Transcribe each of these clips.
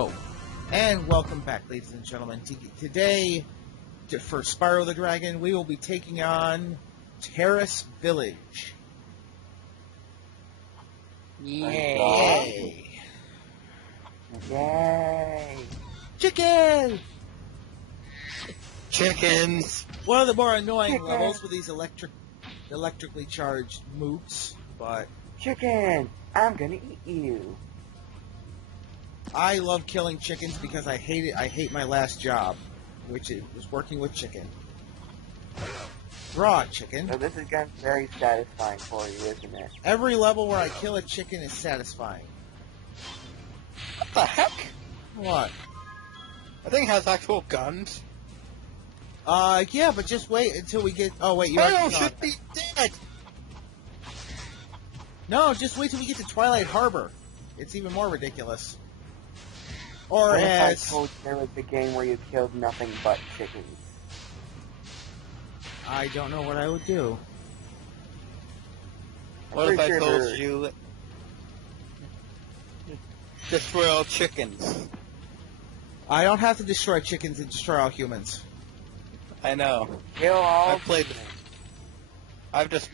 Oh, and welcome back, ladies and gentlemen. Today, for Spyro the Dragon, we will be taking on Terrace Village. Yay! Yay! Chicken! Chickens! One of the more annoying levels with these electrically charged mooks, but Chicken! I'm gonna eat you. I love killing chickens because I hate it. I hate my last job, which was working with chicken. Raw chicken. So this is gonna be very satisfying for you, isn't it? Every level where I kill a chicken is satisfying. What the heck? What? That thing has actual guns. Yeah, but just wait until we get... Oh, wait, you Spyro already should be dead! No, just wait till we get to Twilight Harbor. It's even more ridiculous. Or What if I as... told you there was a game where you killed nothing but chickens? I don't know what I would do. What if I Pretty told sure you... Destroy all chickens? I don't have to destroy chickens and destroy all humans. I know. Kill all I've played- humans.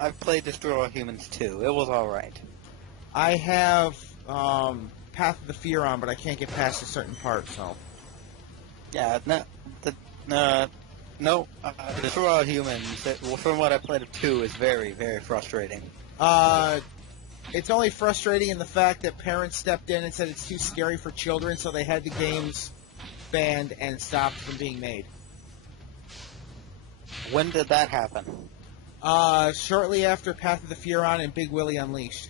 I've played Destroy All Humans too. It was alright. I have Path of the Fear on, but I can't get past a certain part, so... Yeah, Destroy All Humans, from what I played of 2, is very, very frustrating. It's only frustrating in the fact that parents stepped in and said it's too scary for children, so they had the games banned and stopped from being made. When did that happen? Shortly after Path of the Furon and Big Willie Unleashed.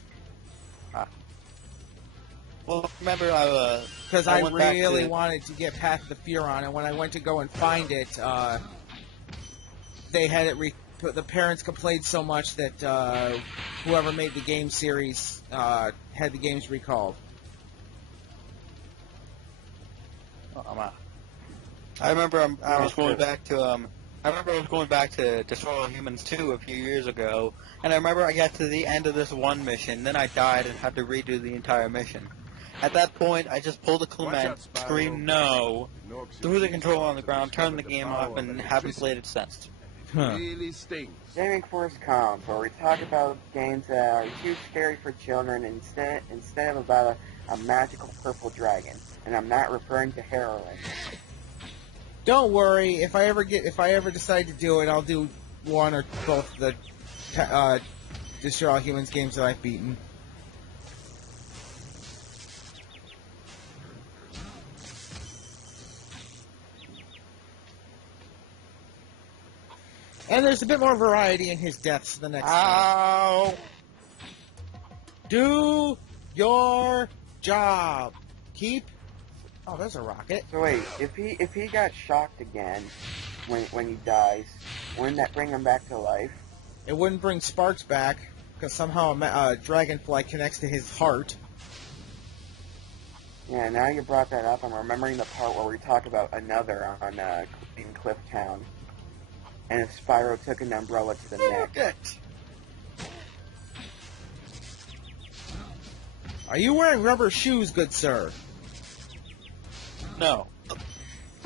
Well, remember, Because I I went back really to- wanted to get Path of the Furon, and when I went to go and find it, they had it the parents complained so much that whoever made the game series had the games recalled. I remember I was going back to I remember I was going back to Destroy All Humans 2 a few years ago, and I remember I got to the end of this one mission, then I died and had to redo the entire mission. At that point, I just pulled a Clement, screamed no, threw the controller on the ground, turned the game off, and haven't played it since. Really stinks. Gaming Force Comms, where we talk about games that are too scary for children instead of about a magical purple dragon. And I'm not referring to heroin. Don't worry, if I ever decide to do it, I'll do one or both of the Destroy All Humans games that I've beaten. And there's a bit more variety in his deaths the next time. Ow! Do your job. Keep... Oh, there's a rocket. So wait, if he got shocked again when he dies, wouldn't that bring him back to life? It wouldn't bring Sparks back, because somehow a dragonfly connects to his heart. Yeah, now you brought that up, I'm remembering the part where we talk about another in Cliff Town. And if Spyro took an umbrella to the neck. Are you wearing rubber shoes, good sir? No.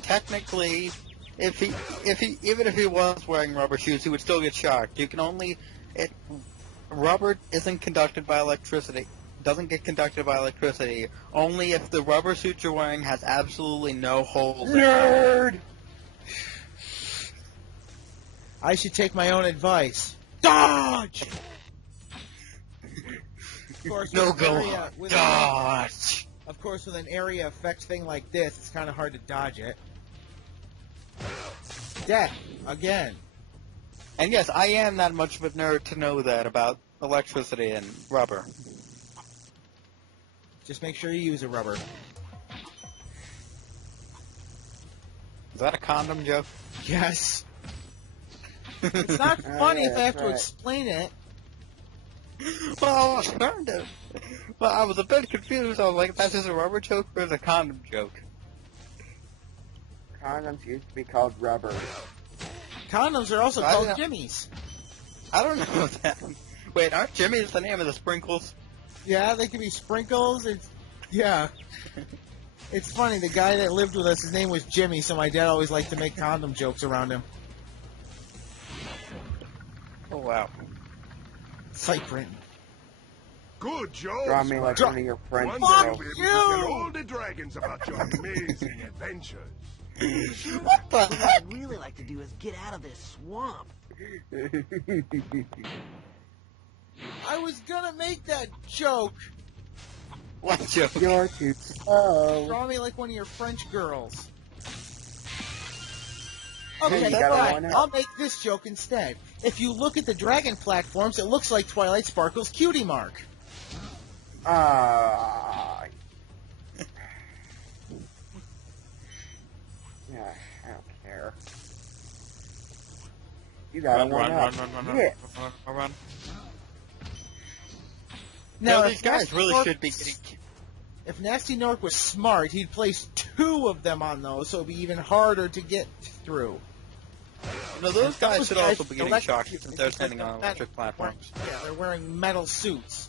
Technically, even if he was wearing rubber shoes, he would still get shocked. Rubber isn't conducted by electricity. Doesn't get conducted by electricity. Only if the rubber suit you're wearing has absolutely no holes. Nerd! I should take my own advice. Dodge! Of course, No with an go area- on. with Dodge! Of course, with an area effect thing like this, it's kind of hard to dodge it. Death, again. And yes, I am that much of a nerd to know that about electricity and rubber. Just make sure you use a rubber. Is that a condom joke? Yes. It's not funny yeah, if I have that's to right. explain it. Well, I was trying to. Well, I was a bit confused. I was like, that's just a rubber joke or is it a condom joke? Condoms used to be called rubber. Condoms are also I called don't- jimmies. I don't know that. Wait, aren't Jimmy's the name of the sprinkles? Yeah, they can be sprinkles. Yeah. It's funny, the guy that lived with us, his name was Jimmy, so my dad always liked to make condom jokes around him. Oh, wow. Sight Brenton. Good job, Draw me like Dra- one of your friends. One Fuck day you'll be able to you! tell all the dragons about your amazing adventures. What the What heck? I'd really like to do is get out of this swamp. I was gonna make that joke. What joke? You're too slow. Draw me like one of your French girls. Hey, Okay, you got fine. one up. I'll make this joke instead. If you look at the dragon platforms, it looks like Twilight Sparkle's cutie mark. Ah. Yeah, I don't care. You got Run, one run, up. run, run, run, Yeah. run, run, run. Now, No, if these guys Nasty really Nork- should be getting... If Nasty Nork was smart, he'd place 2 of them on those, so it'd be even harder to get through. No, those guys Those should guys also be getting electric- shocked since they're standing on electric platforms. Yeah, they're wearing metal suits.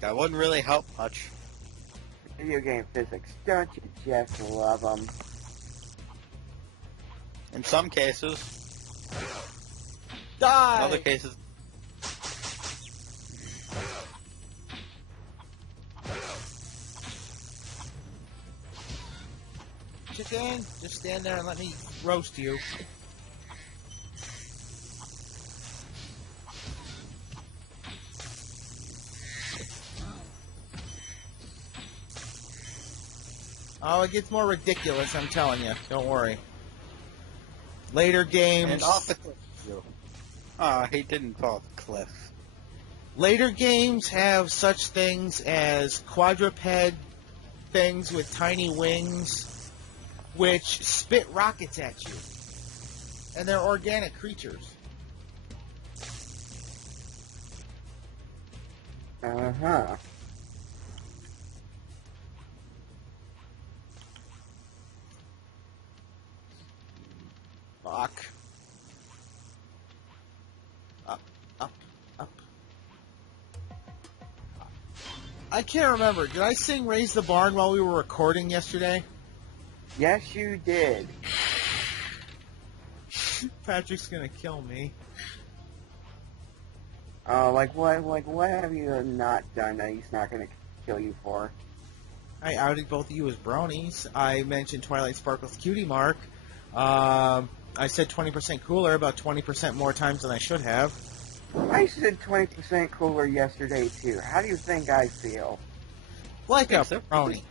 That wouldn't really help much. Video game physics. Don't you just love them? In some cases. In Die! other cases, Chicken, just stand there and let me roast you. Oh, it gets more ridiculous, I'm telling you. Don't worry. Later games. and off the cliff. Ah, he didn't fall off the cliff. Later games have such things as quadruped things with tiny wings, which spit rockets at you. And they're organic creatures. Uh-huh. Fuck. Up, up, up. I can't remember. Did I sing Raise the Barn while we were recording yesterday? Yes, you did. Patrick's gonna kill me. Like what have you not done that he's not gonna kill you for? I outed both of you as bronies. I mentioned Twilight Sparkle's cutie mark. I said 20% cooler about 20% more times than I should have. I said 20% cooler yesterday too. How do you think I feel? Like a So- brony.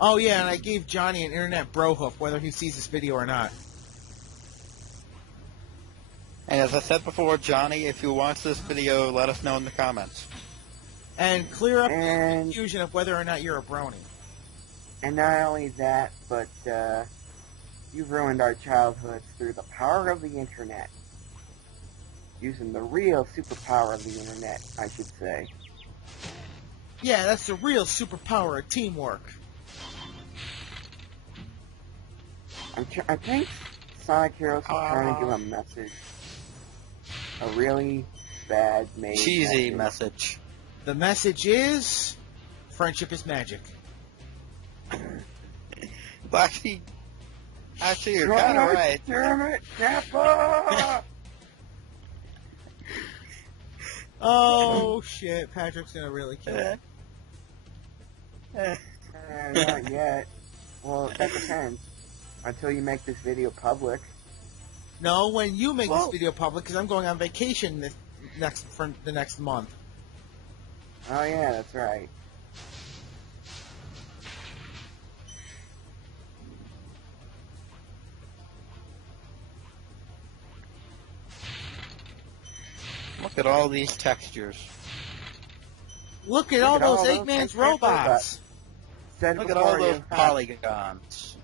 Oh yeah, and I gave Johnny an internet bro hoof, whether he sees this video or not. And as I said before, Johnny, if you watch this video, let us know in the comments. And clear up the And confusion of whether or not you're a brony. and not only that, but you've ruined our childhoods through the power of the internet. Using the real superpower of the internet, I should say. Yeah, that's the real superpower of teamwork. I think Sonic Heroes is trying to give a message. A really bad made Cheesy message. The message is, friendship is magic. Well, actually, you're kind of right. Damn it, Nappa! Oh shit, Patrick's gonna really kill me. Not yet. Well, that depends. Until you make this video public. No, when you make Well- this video public, because I'm going on vacation for the next month. Oh yeah, that's right. Look at all these textures. Look at all those 8-man's robots. Said Look at before, all those you have- polygons.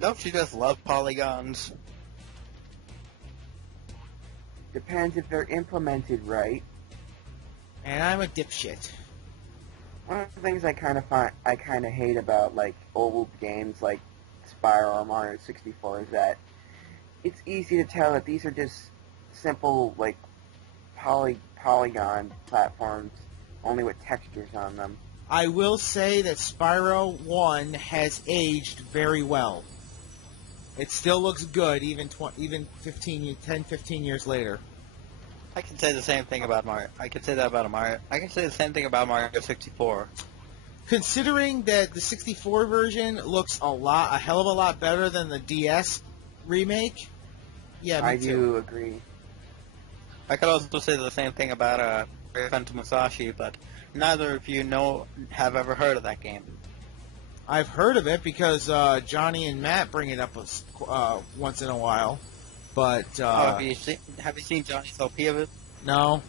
Don't you just love polygons? Depends if they're implemented right. And I'm a dipshit. One of the things I kind of hate about like old games like Spyro or Mario 64 is that it's easy to tell that these are just simple, like, polygon platforms, only with textures on them. I will say that Spyro 1 has aged very well. It still looks good, even 10, 15 years later. I can say the same thing about Mario. I can say that about Mario. I can say the same thing about Mario 64. Considering that the 64 version looks a hell of a lot better than the DS remake, yeah, me I too. do agree. I could also say the same thing about Brave Fenton Musashi, but neither of you have ever heard of that game. I've heard of it because Johnny and Matt bring it up once in a while, but Have you seen Johnny's LP of it? no.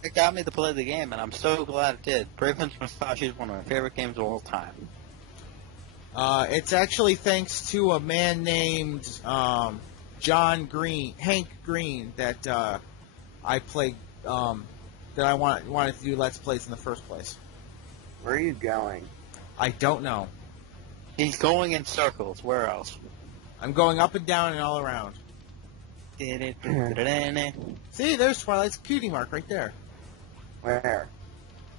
It got me to play the game, and I'm so glad it did. Brave Fenton Musashi is one of my favorite games of all time. It's actually thanks to a man named Hank Green, that I played, that I wanted to do Let's Plays in the first place. Where are you going? I don't know. He's going in circles. Where else? I'm going up and down and all around. See, there's Twilight's cutie mark right there. Where?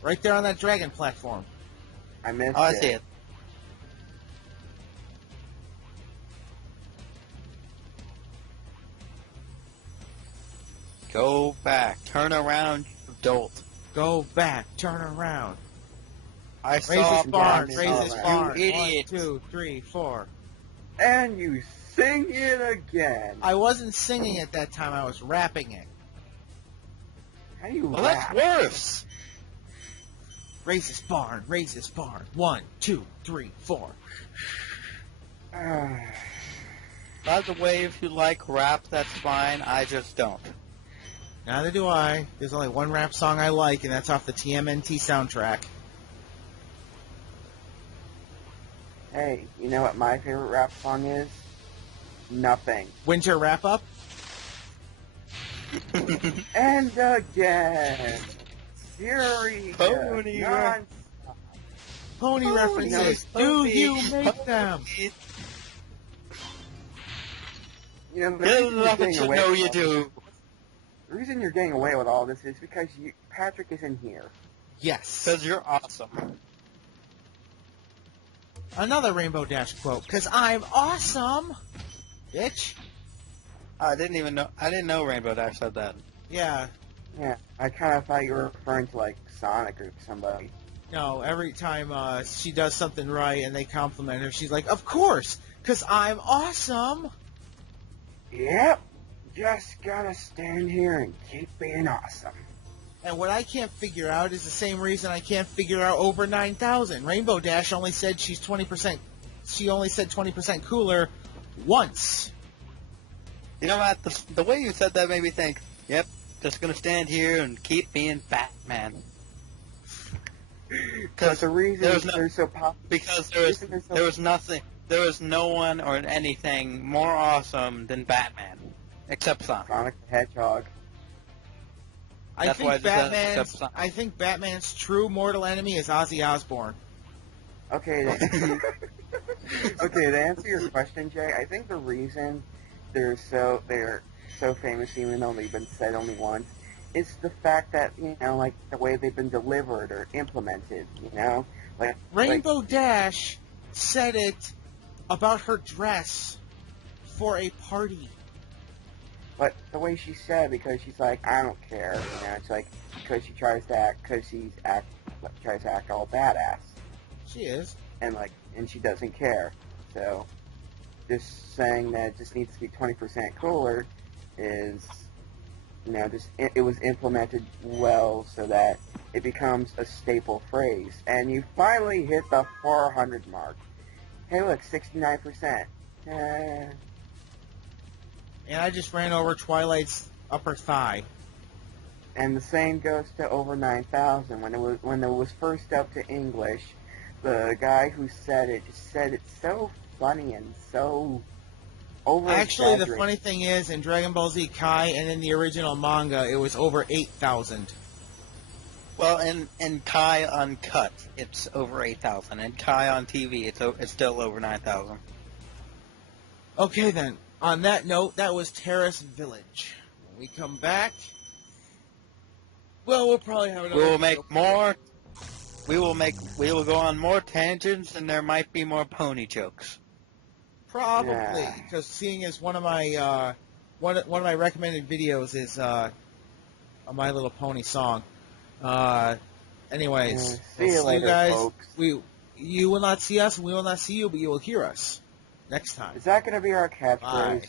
Right there on that dragon platform. I missed Oh, I it. see it. Go back. Turn around, you dolt. Go back, turn around. I Raise saw this barn, down, raise this you barn. idiot. 1, 2, 3, 4. And you sing it again. I wasn't singing it that time, I was rapping it. How do you Well, rap? that's worse. Raise this barn, raise this barn. 1, 2, 3, 4. By the way, if you like rap, that's fine. I just don't. Neither do I. There's only one rap song I like, and that's off the TMNT soundtrack. Hey, you know what my favorite rap song is? Nothing. Winter wrap up? And again. Fury. Pony rap. Pony Oh, references. no, Do Pony. you make them? You know, the reason you're getting away No, with you all- do. The reason you're getting away with all this is because Patrick isn't here. Yes. Because you're awesome. Another Rainbow Dash quote. 'Cause I'm awesome, bitch. I didn't know Rainbow Dash said that. Yeah. Yeah, I kind of thought you were referring to like Sonic or somebody. No, every time she does something right and they compliment her, she's like, of course, 'cause I'm awesome. Yep, just gotta stand here and keep being awesome. And what I can't figure out is the same reason I can't figure out over 9,000. Rainbow Dash only said she's 20%. She only said 20% cooler once. You know what? The way you said that made me think, yep, just gonna stand here and keep being Batman. Because the reason there's no- they're so popular. Because there was no one or anything more awesome than Batman. Except Sonic. Sonic the Hedgehog. That's why I just said except Sonic. I think Batman's true mortal enemy is Ozzy Osbourne. Okay, then. Okay, to answer your question, Jay, I think the reason they're so famous, even though they've been said only once, is the fact that, you know, like the way they've been delivered or implemented. You know, like Rainbow Dash said it about her dress for a party. But the way she said, because she's like, I don't care, you know, it's like because she tries to act all badass, She is. and she doesn't care. So just saying that it just needs to be 20% cooler is, you know, it was implemented well so that it becomes a staple phrase. And you finally hit the 400 mark. Hey, look, 69%. And I just ran over Twilight's upper thigh. And the same goes to over 9,000. When it was first up to English, the guy who said it just said it so funny and so over. Actually, the funny thing is, in Dragon Ball Z Kai and in the original manga, it was over 8,000. Well, in Kai Uncut, it's over 8,000. And Kai on TV, it's still over 9,000. Okay then, On that note, that was Terrace Village. When we come back, well, we'll probably have another. We will video. make more. We will go on more tangents, and there might be more pony jokes. Probably, Yeah. because seeing as one of my one of my recommended videos is a My Little Pony song. Anyways, See we'll you later, guys. folks. You will not see us, and we will not see you, but you will hear us next time. Is that going to be our catchphrase? Bye.